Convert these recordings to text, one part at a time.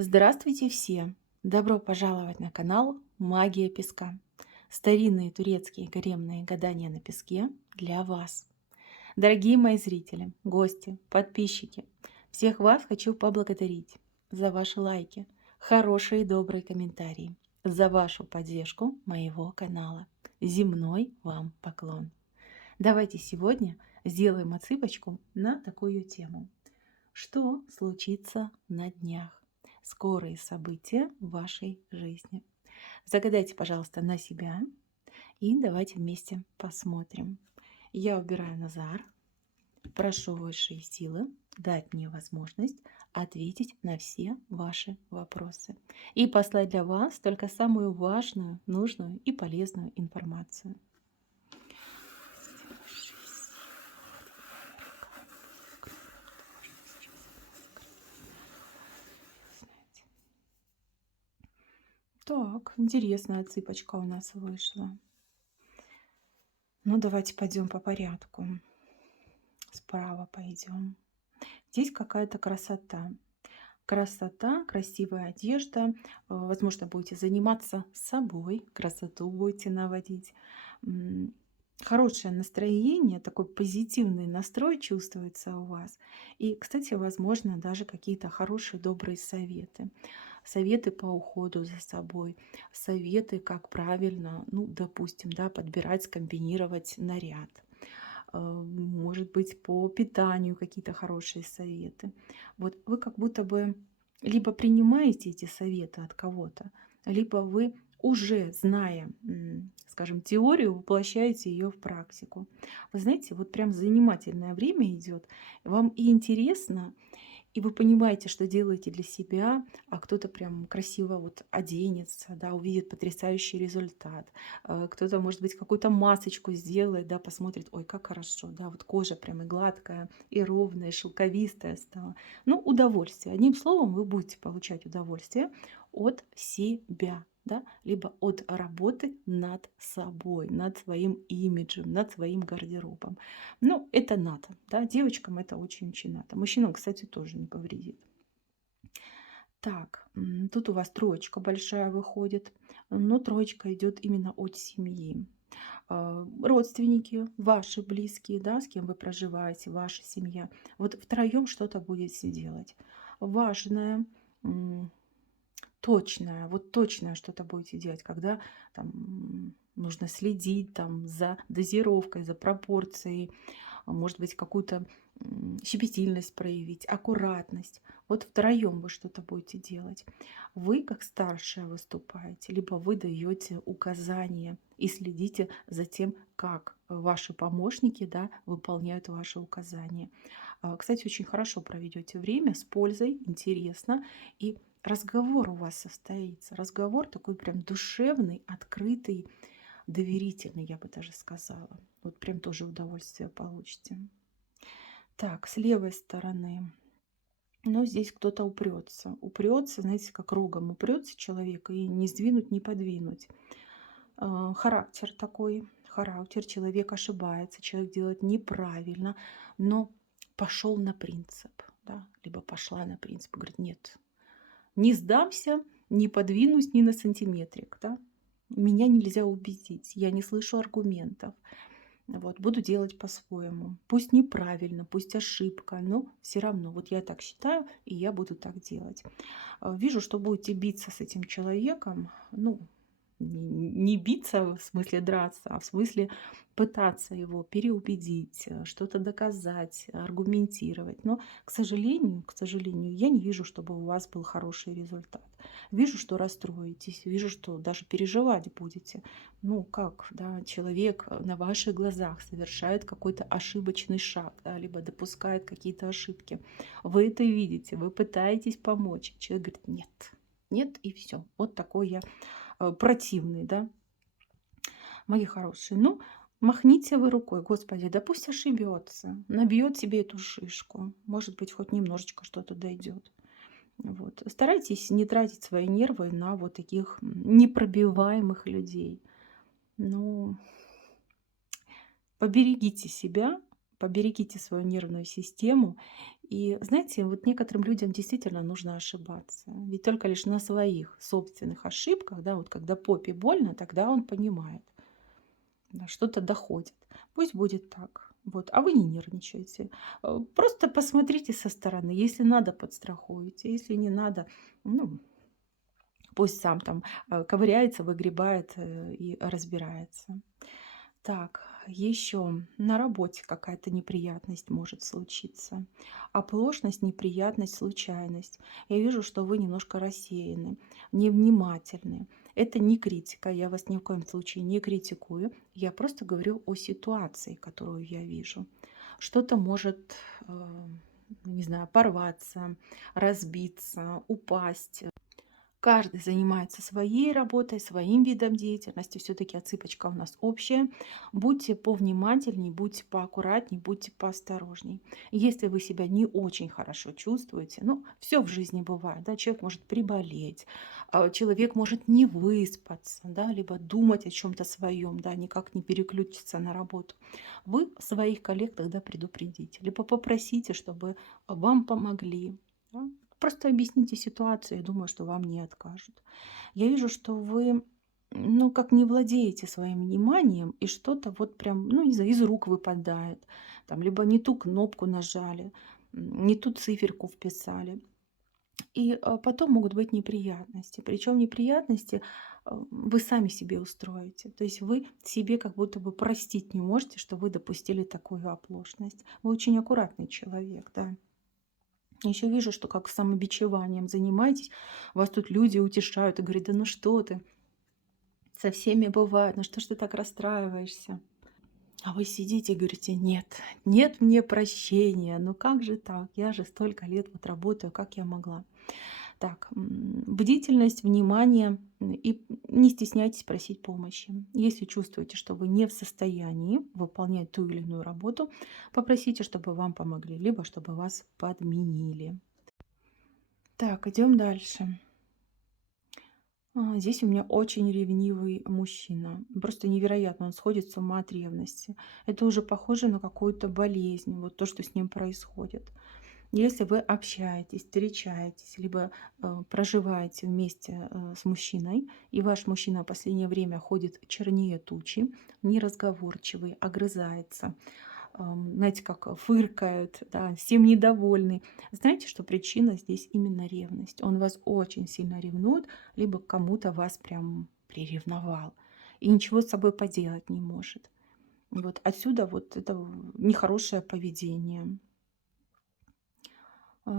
Здравствуйте все! Добро пожаловать на канал Магия песка. Старинные турецкие гаремные гадания на песке для вас. Дорогие мои зрители, гости, подписчики, всех вас хочу поблагодарить за ваши лайки, хорошие и добрые комментарии, за вашу поддержку моего канала. Земной вам поклон. Давайте сегодня сделаем отсыпочку на такую тему. Что случится на днях? Скорые события в вашей жизни. Загадайте, пожалуйста, на себя и давайте вместе посмотрим. Я убираю Назар, прошу высшие силы дать мне возможность ответить на все ваши вопросы и послать для вас только самую важную, нужную и полезную информацию. Так, интересная цыпочка у нас вышла. Ну, давайте пойдем по порядку. Справа пойдем. Здесь какая-то красота. Красота, красивая одежда. Возможно, будете заниматься собой, красоту будете наводить. Хорошее настроение, такой позитивный настрой чувствуется у вас. И, кстати, возможно, даже какие-то хорошие, добрые советы. Советы по уходу за собой, советы, как правильно, ну, допустим, да, подбирать, скомбинировать наряд. Может быть, по питанию какие-то хорошие советы. Вот вы как будто бы либо принимаете эти советы от кого-то, либо вы уже зная, скажем, теорию, воплощаете ее в практику. Вы знаете, вот прям занимательное время идет, вам и интересно, и вы понимаете, что делаете для себя, а кто-то прям красиво вот оденется, да, увидит потрясающий результат. Кто-то, может быть, какую-то масочку сделает, да, посмотрит, ой, как хорошо, да, вот кожа прям и гладкая, и ровная, и шелковистая стала. Ну, удовольствие. Одним словом, вы будете получать удовольствие от себя. Да, либо от работы над собой, над своим имиджем, над своим гардеробом. Ну, это надо. Да? Девочкам это очень-очень надо. Мужчинам, кстати, тоже не повредит. Так, тут у вас троечка большая выходит, но троечка идет именно от семьи. Родственники, ваши близкие, да, с кем вы проживаете, ваша семья. Вот втроем что-то будете делать. Важное, точное, вот точное что-то будете делать, когда там нужно следить там за дозировкой, за пропорцией, может быть, какую-то щепетильность проявить, аккуратность. Вот втроем вы что-то будете делать. Вы как старшая выступаете, либо вы даете указания и следите за тем, как ваши помощники, да, выполняют ваши указания. Кстати, очень хорошо проведете время с пользой, интересно, и разговор у вас состоится. Разговор такой прям душевный, открытый, доверительный, я бы даже сказала. Вот прям тоже удовольствие получите. Так, с левой стороны. Но здесь кто-то упрется. Упрется, знаете, как рогом упрется человек и не сдвинуть, не подвинуть. Характер такой, характер. Человек ошибается, человек делает неправильно, но пошел на принцип, да, либо пошла на принцип. Говорит, нет, не сдамся, не подвинусь ни на сантиметрик, да. Меня нельзя убедить, я не слышу аргументов. Вот, буду делать по-своему. Пусть неправильно, пусть ошибка, но все равно. Вот я так считаю, и я буду так делать. Вижу, что будете биться с этим человеком. Ну, не биться в смысле драться, а в смысле пытаться его переубедить, что-то доказать, аргументировать. Но, к сожалению, я не вижу, чтобы у вас был хороший результат. Вижу, что расстроитесь, вижу, что даже переживать будете. Ну, как, да, человек на ваших глазах совершает какой-то ошибочный шаг, да, либо допускает какие-то ошибки. Вы это видите, вы пытаетесь помочь. Человек говорит, нет, нет, и все. Вот такой я противный, да, мои хорошие. Ну, махните вы рукой, Господи, да пусть ошибется, набьет себе эту шишку, может быть, хоть немножечко что-то дойдет. Вот. Старайтесь не тратить свои нервы на вот таких непробиваемых людей. Ну, поберегите себя, поберегите свою нервную систему И знаете, вот некоторым людям действительно нужно ошибаться. Ведь только лишь на своих собственных ошибках, да, вот когда попе больно, тогда он понимает, да, что-то доходит. Пусть будет так. Вот, а вы не нервничайте. Просто посмотрите со стороны. Если надо, подстрахуйте. Если не надо, ну, пусть сам там ковыряется, выгребает и разбирается. Так, еще на работе какая-то неприятность может случиться. Оплошность, неприятность, случайность. Я вижу, что вы немножко рассеяны, невнимательны. Это не критика, я вас ни в коем случае не критикую. Я просто говорю о ситуации, которую я вижу. Что-то может, не знаю, порваться, разбиться, упасть. Каждый занимается своей работой, своим видом деятельности. Все-таки отсыпочка у нас общая. Будьте повнимательней, будьте поаккуратней, будьте поосторожней. Если вы себя не очень хорошо чувствуете, ну, все в жизни бывает, да, человек может приболеть, человек может не выспаться, да, либо думать о чем-то своем, да, никак не переключиться на работу. Вы своих коллег тогда предупредите, либо попросите, чтобы вам помогли. Да. Просто объясните ситуацию, я думаю, что вам не откажут. Я вижу, что вы, ну, как не владеете своим вниманием, и что-то вот прям, ну, не знаю, из рук выпадает. Там, либо не ту кнопку нажали, не ту циферку вписали. И потом могут быть неприятности. Причем неприятности вы сами себе устроите. То есть вы себе как будто бы простить не можете, что вы допустили такую оплошность. Вы очень аккуратный человек, да. Еще вижу, что как самобичеванием занимаетесь, вас тут люди утешают и говорят: да ну что ты, со всеми бывает, ну что ж ты так расстраиваешься? А вы сидите и говорите: нет, нет мне прощения, ну как же так, я же столько лет вот работаю, как я могла? Так, бдительность, внимание, и не стесняйтесь просить помощи. Если чувствуете, что вы не в состоянии выполнять ту или иную работу, попросите, чтобы вам помогли, либо чтобы вас подменили. Так, идем дальше. Здесь у меня очень ревнивый мужчина. Просто невероятно, он сходит с ума от ревности. Это уже похоже на какую-то болезнь, вот то, что с ним происходит. Если вы общаетесь, встречаетесь, либо проживаете вместе с мужчиной, и ваш мужчина в последнее время ходит чернее тучи, неразговорчивый, огрызается, знаете, как фыркает, да, всем недовольный. Знаете, что причина здесь именно ревность. Он вас очень сильно ревнует, либо к кому-то вас прям приревновал. И ничего с собой поделать не может. Вот отсюда вот это нехорошее поведение.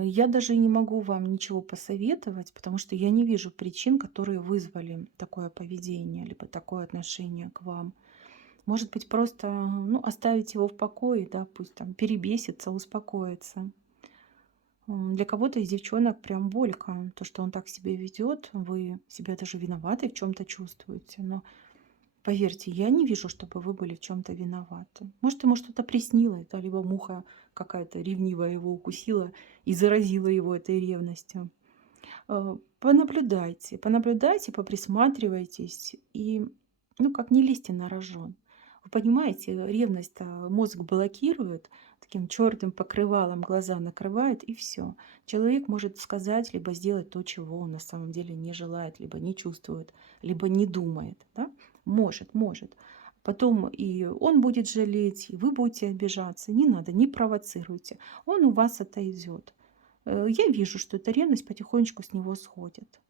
Я даже не могу вам ничего посоветовать, потому что я не вижу причин, которые вызвали такое поведение, либо такое отношение к вам. Может быть, просто, ну, оставить его в покое, да, пусть там перебесится, успокоится. Для кого-то из девчонок прям болька, то, что он так себя ведет, вы себя даже виноватой в чем-то чувствуете. Но поверьте, я не вижу, чтобы вы были в чем-то виноваты. Может, ему что-то приснилось, да, либо муха какая-то ревнивая его укусила и заразила его этой ревностью. Понаблюдайте, понаблюдайте, поприсматривайтесь и, ну, как не лезьте на рожон. Вы понимаете, ревность-то мозг блокирует, таким черным покрывалом глаза накрывает, и все. Человек может сказать, либо сделать то, чего он на самом деле не желает, либо не чувствует, либо не думает. Да? Может, может. Потом и он будет жалеть, и вы будете обижаться. Не надо, не провоцируйте. Он у вас отойдет. Я вижу, что эта ревность потихонечку с него сходит.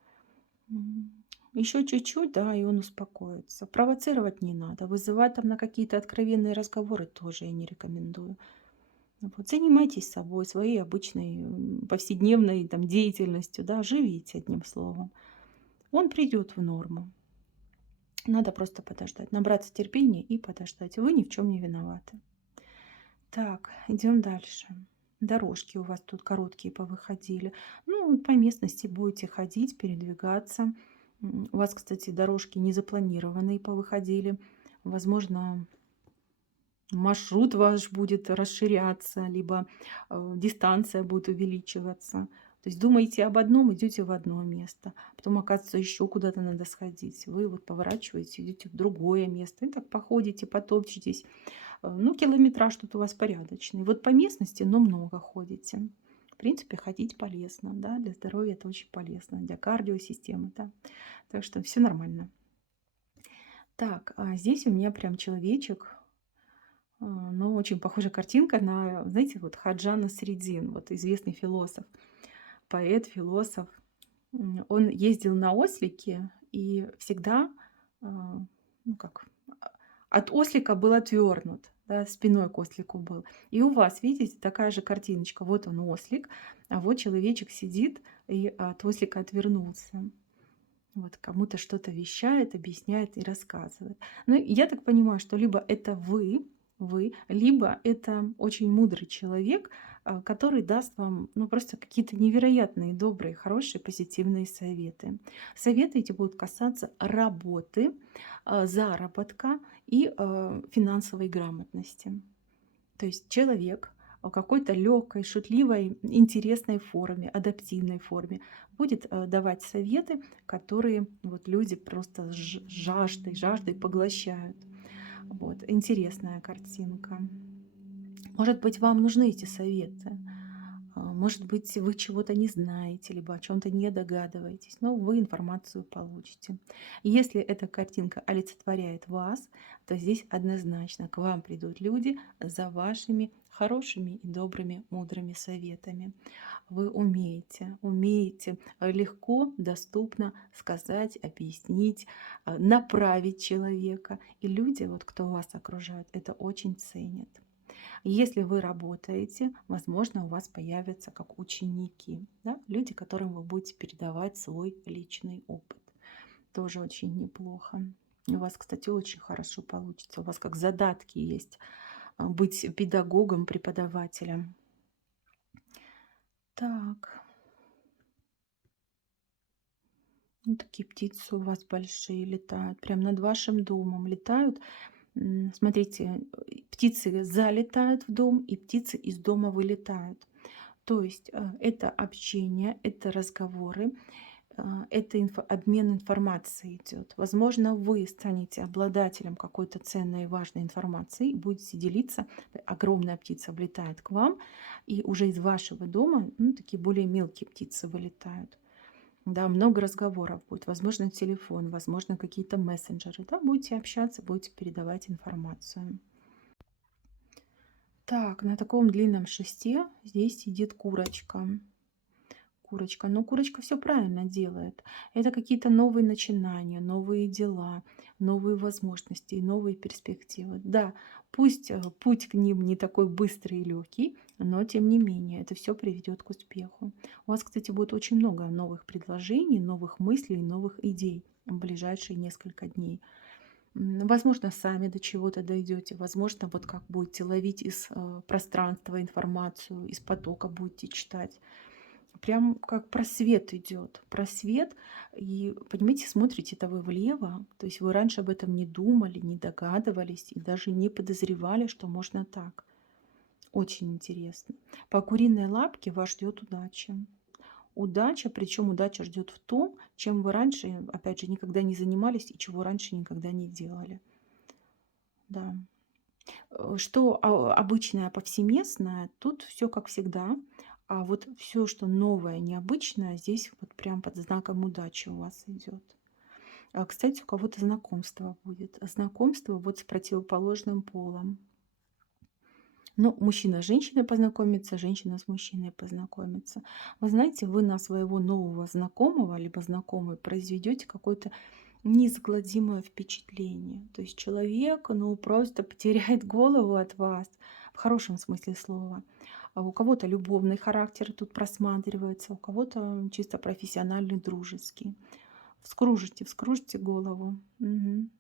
Еще чуть-чуть, да, и он успокоится. Провоцировать не надо. Вызывать там на какие-то откровенные разговоры тоже я не рекомендую. Вот. Занимайтесь собой, своей обычной повседневной там, деятельностью, да, живите одним словом. Он придет в норму. Надо просто подождать, набраться терпения и подождать. Вы ни в чем не виноваты. Так, идем дальше. Дорожки у вас тут короткие повыходили. Ну, по местности будете ходить, передвигаться. У вас, кстати, дорожки незапланированные повыходили. Возможно, маршрут ваш будет расширяться, либо дистанция будет увеличиваться. То есть думаете об одном, идете в одно место, потом, оказывается, еще куда-то надо сходить. Вы вот поворачиваете, идете в другое место, и так походите, потопчетесь. Ну, километраж тут у вас порядочный. Вот по местности, но много ходите. В принципе, ходить полезно, да, для здоровья это очень полезно, для кардиосистемы, да. Так что все нормально. Так, а здесь у меня прям человечек, ну, очень похожа картинка на, знаете, вот Хаджа Насреддин, вот известный философ, поэт, философ. Он ездил на ослике и всегда, ну как, от ослика был отвернут, да, спиной к ослику был. И у вас, видите, такая же картиночка. Вот он ослик, а вот человечек сидит и от ослика отвернулся. Вот кому-то что-то вещает, объясняет и рассказывает. Ну, я так понимаю, что либо это вы, либо это очень мудрый человек, который даст вам, ну, просто какие-то невероятные, добрые, хорошие, позитивные советы. Советы эти будут касаться работы, заработка и финансовой грамотности. То есть человек в какой-то легкой, шутливой, интересной форме, адаптивной форме будет давать советы, которые вот люди просто с жаждой поглощают. Вот. Интересная картинка. Может быть, вам нужны эти советы. Может быть, вы чего-то не знаете, либо о чем-то не догадываетесь, но вы информацию получите. И если эта картинка олицетворяет вас, то здесь однозначно к вам придут люди за вашими хорошими и добрыми, мудрыми советами. Вы умеете легко, доступно сказать, объяснить, направить человека. И люди, вот кто вас окружает, это очень ценят. Если вы работаете, возможно, у вас появятся как ученики, да, люди, которым вы будете передавать свой личный опыт. Тоже очень неплохо. У вас, кстати, очень хорошо получится. У вас как задатки есть быть педагогом, преподавателем. Так, ну, такие птицы у вас большие летают, прям над вашим домом летают. Смотрите, птицы залетают в дом, и птицы из дома вылетают. То есть это общение, это разговоры, это обмен информацией идет. Возможно, вы станете обладателем какой-то ценной и важной информации, и будете делиться. Огромная птица влетает к вам, и уже из вашего дома, ну, такие более мелкие птицы вылетают. Да, много разговоров будет. Возможно, телефон, возможно, какие-то мессенджеры. Да, будете общаться, будете передавать информацию. Так, на таком длинном шесте здесь сидит курочка. Курочка. Но курочка все правильно делает. Это какие-то новые начинания, новые дела, новые возможности, новые перспективы. Да, пусть путь к ним не такой быстрый и легкий, но тем не менее это все приведет к успеху. У вас, кстати, будет очень много новых предложений, новых мыслей, новых идей в ближайшие несколько дней. Возможно, сами до чего-то дойдете, возможно, вот как будете ловить из пространства информацию, из потока будете читать. Прям как просвет идет. Просвет. И, понимаете, смотрите-то вы влево. То есть вы раньше об этом не думали, не догадывались и даже не подозревали, что можно так. Очень интересно. По куриной лапке вас ждет удача. Удача, причем удача ждет в том, чем вы раньше, опять же, никогда не занимались и чего раньше никогда не делали. Да. Что обычное, повсеместное, тут все как всегда. А вот все, что новое, необычное, здесь вот прям под знаком удачи у вас идет. Кстати, у кого-то знакомство будет. Знакомство вот с противоположным полом. Ну, мужчина с женщиной познакомится, женщина с мужчиной познакомится. Вы знаете, вы на своего нового знакомого, либо знакомый произведете какое-то неизгладимое впечатление. То есть человек, ну, просто потеряет голову от вас, в хорошем смысле слова. А у кого-то любовный характер тут просматривается, у кого-то чисто профессиональный, дружеский. Вскружите голову. Мгм.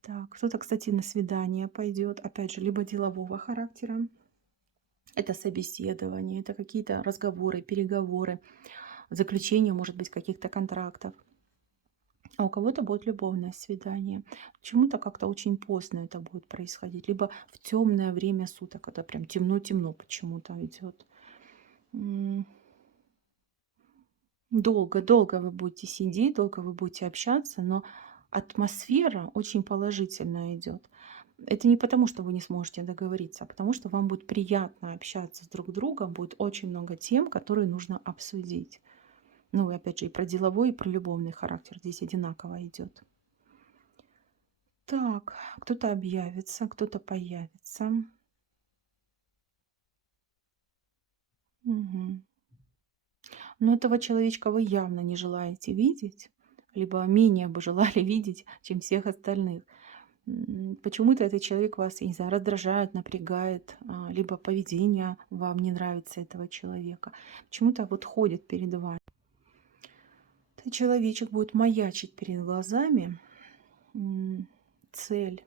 Так, кто-то, кстати, на свидание пойдет, опять же, либо делового характера. Это собеседование, это какие-то разговоры, переговоры, заключение, может быть, каких-то контрактов. А у кого-то будет любовное свидание. Почему-то как-то очень поздно это будет происходить. Либо в темное время суток, когда прям темно-темно почему-то идет. Долго вы будете сидеть, долго вы будете общаться, но атмосфера очень положительная идет. Это не потому, что вы не сможете договориться, а потому что вам будет приятно общаться с друг другом, будет очень много тем, которые нужно обсудить. Ну, и опять же, и про деловой, и про любовный характер здесь одинаково идет. Так, кто-то объявится, кто-то появится. Мгм. Но этого человечка вы явно не желаете видеть, либо менее бы желали видеть, чем всех остальных. Почему-то этот человек вас, я не знаю, раздражает, напрягает, либо поведение вам не нравится этого человека. Почему-то вот ходит перед вами. Этот человечек будет маячить перед глазами. М, Цель.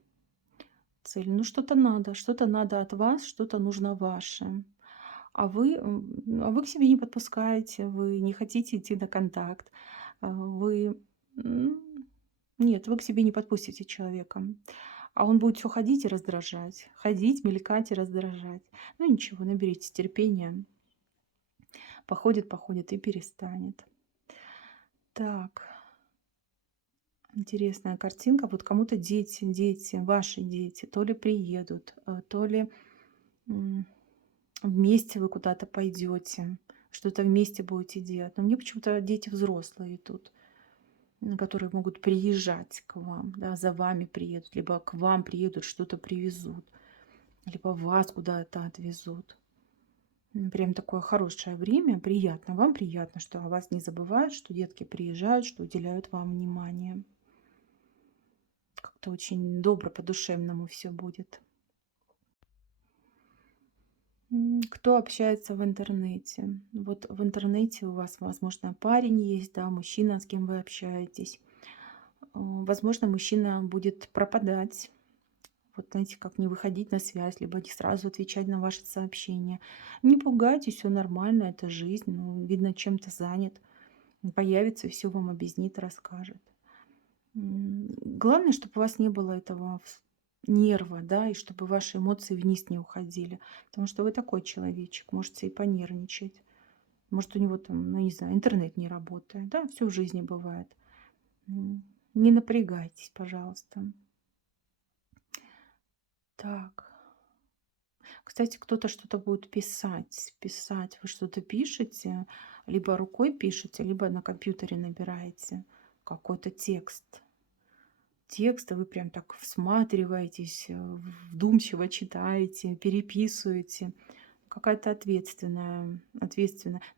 Цель. Ну, что-то надо от вас, что-то нужно ваше. А вы к себе не подпускаете, вы не хотите идти на контакт. Вы м, нет, вы к себе не подпустите человека. А он будет все ходить и раздражать. Ходить, мелькать и раздражать. Ну ничего, наберитесь терпения. Походит и перестанет. Так, интересная картинка. Вот кому-то дети, ваши дети, то ли приедут, то ли м, вместе вы куда-то пойдете, что-то вместе будете делать. Но мне почему-то дети взрослые тут, которые могут приезжать к вам, да, за вами приедут, либо к вам приедут, что-то привезут, либо вас куда-то отвезут. Прям такое хорошее время, приятно. Вам приятно, что о вас не забывают, что детки приезжают, что уделяют вам внимание. Как-то очень добро, по-душевному все будет. Кто общается в интернете? Вот в интернете у вас, возможно, парень есть, да, мужчина, с кем вы общаетесь. Возможно, мужчина будет пропадать. Вот знаете, как не выходить на связь, либо не сразу отвечать на ваши сообщения. Не пугайтесь, все нормально, это жизнь. Ну, видно, чем-то занят. Появится и все вам объяснит, расскажет. Главное, чтобы у вас не было этого нерва, да, и чтобы ваши эмоции вниз не уходили. Потому что вы такой человечек, можете и понервничать. Может, у него там, ну, не знаю, интернет не работает. Да, все в жизни бывает. М, Не напрягайтесь, пожалуйста. Так. Кстати, кто-то что-то будет писать. Вы что-то пишете, либо рукой пишете, либо на компьютере набираете какой-то текст, и вы прям так всматриваетесь, вдумчиво читаете, переписываете. Какая-то ответственная.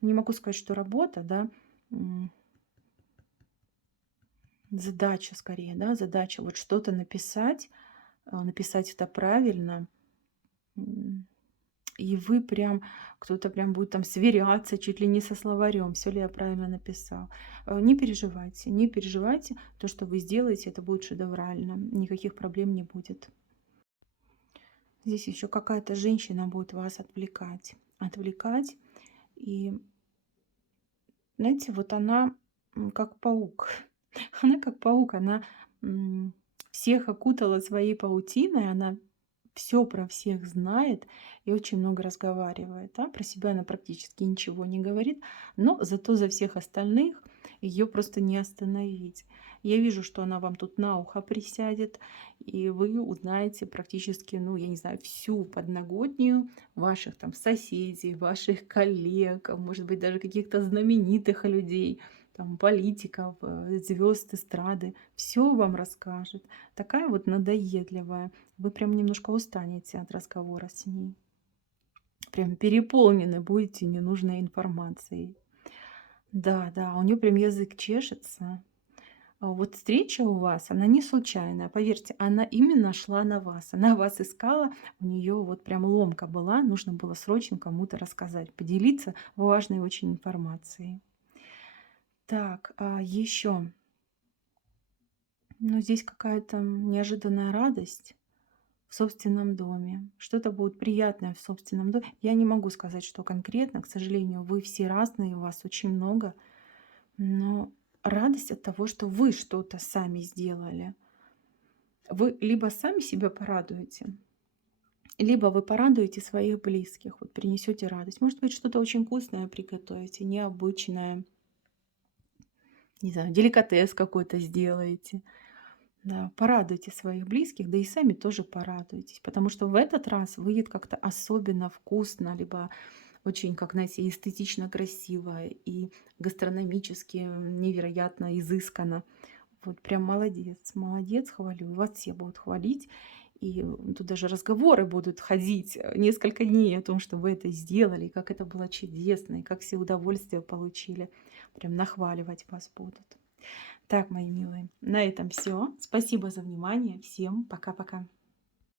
Не могу сказать, что работа, да, м, задача скорее, да, задача вот что-то написать, написать это правильно. м, И вы прям, кто-то прям будет там сверяться чуть ли не со словарем, все ли я правильно написал. Не переживайте, то, что вы сделаете, это будет шедеврально, никаких проблем не будет. Здесь еще какая-то женщина будет вас отвлекать. И, знаете, вот она как паук. Она как паук, она м, всех окутала своей паутиной, она все про всех знает и очень много разговаривает. Да? Про себя она практически ничего не говорит, но зато за всех остальных ее просто не остановить. Я вижу, что она вам тут на ухо присядет, и вы узнаете практически, ну, я не знаю, всю подноготнюю ваших там соседей, ваших коллег, может быть, даже каких-то знаменитых людей, там, политиков, звезд эстрады. Все вам расскажет. Такая вот надоедливая. Вы прям немножко устанете от разговора с ней. Прям переполнены будете ненужной информацией. Да, да, у нее прям язык чешется. Вот встреча у вас, она не случайная. Поверьте, она именно шла на вас. Она вас искала, у нее вот прям ломка была. Нужно было срочно кому-то рассказать, поделиться важной очень информацией. Так, еще. Ну, здесь какая-то неожиданная радость в собственном доме. Что-то будет приятное в собственном доме. Я не могу сказать, что конкретно. К сожалению, вы все разные, вас очень много. Но радость от того, что вы что-то сами сделали. Вы либо сами себя порадуете, либо вы порадуете своих близких, вот принесете радость. Может быть, что-то очень вкусное приготовите, необычное. не знаю, деликатес какой-то сделаете. Да, порадуйте своих близких, да и сами тоже порадуйтесь, потому что в этот раз выйдет как-то особенно вкусно, либо очень, как знаете, эстетично красиво и гастрономически невероятно изысканно. Вот прям молодец, молодец, хвалю. И вас все будут хвалить. И тут даже разговоры будут ходить несколько дней о том, что вы это сделали, и как это было чудесно, и как все удовольствие получили. Прям нахваливать вас будут. Так, мои милые, на этом все. Спасибо за внимание. Всем пока-пока.